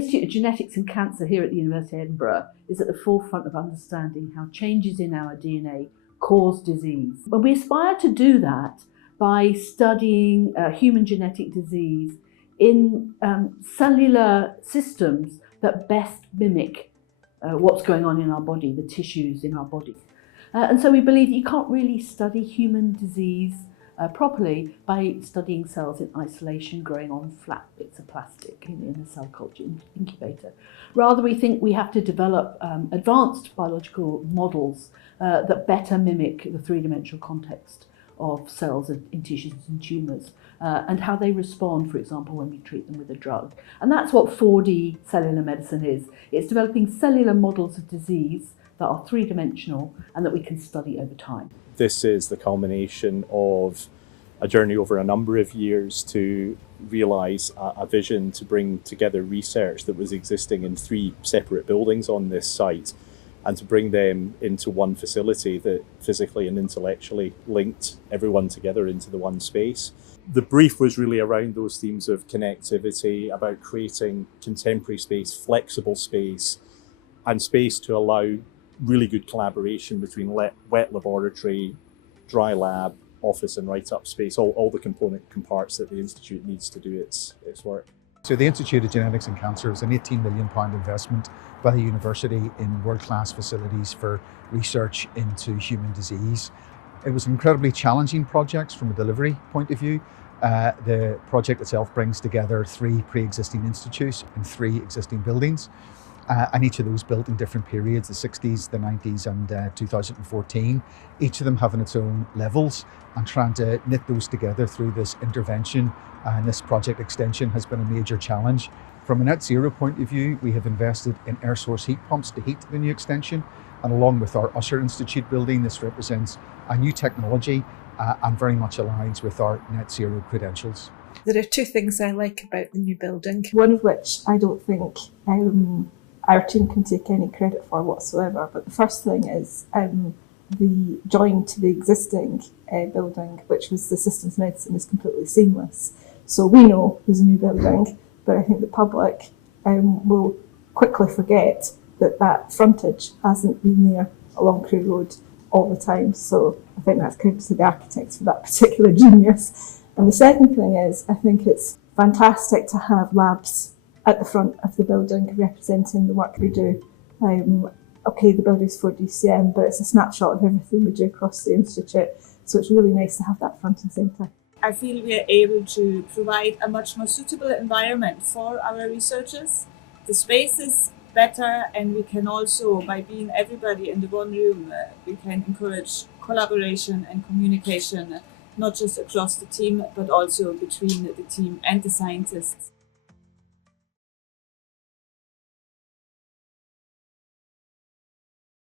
Institute of Genetics and Cancer here at the University of Edinburgh is at the forefront of understanding how changes in our DNA cause disease. But we aspire to do that by studying human genetic disease in cellular systems that best mimic what's going on in our body, the tissues in our body. And so we believe you can't really study human disease properly by studying cells in isolation growing on flat bits of plastic in a cell culture incubator. Rather, we think we have to develop advanced biological models that better mimic the three-dimensional context of cells in tissues and tumours and how they respond, for example, when we treat them with a drug. And that's what 4D cellular medicine is. It's developing cellular models of disease that are three-dimensional and that we can study over time. This is the culmination of a journey over a number of years to realise a vision to bring together research that was existing in 3 separate buildings on this site and to bring them into one facility that physically and intellectually linked everyone together into the one space. The brief was really around those themes of connectivity, about creating contemporary space, flexible space, and space to allow really good collaboration between wet laboratory, dry lab, office and write-up space, all the component comparts that the Institute needs to do its work. So the Institute of Genetics and Cancer is an £18 million investment by the university in world-class facilities for research into human disease. It was an incredibly challenging project from a delivery point of view. The project itself brings together 3 pre-existing institutes in 3 existing buildings. And each of those built in different periods, the 60s, the 90s and 2014, each of them having its own levels, and trying to knit those together through this intervention and this project extension has been a major challenge. From a net zero point of view, we have invested in air source heat pumps to heat the new extension, and along with our Usher Institute building, this represents a new technology and very much aligns with our net zero credentials. There are 2 things I like about the new building. One of which I don't think our team can take any credit for whatsoever. But the first thing is the join to the existing building, which was the systems medicine, is completely seamless. So we know there's a new building, but I think the public will quickly forget that frontage hasn't been there along Crewe Road all the time. So I think that's credit to the architects for that particular genius. And the second thing is, I think it's fantastic to have labs at the front of the building representing the work we do. Okay, the building's for DCM, but it's a snapshot of everything we do across the Institute. So it's really nice to have that front and centre. I feel we are able to provide a much more suitable environment for our researchers. The space is better, and we can also, by being everybody in the one room, we can encourage collaboration and communication, not just across the team, but also between the team and the scientists.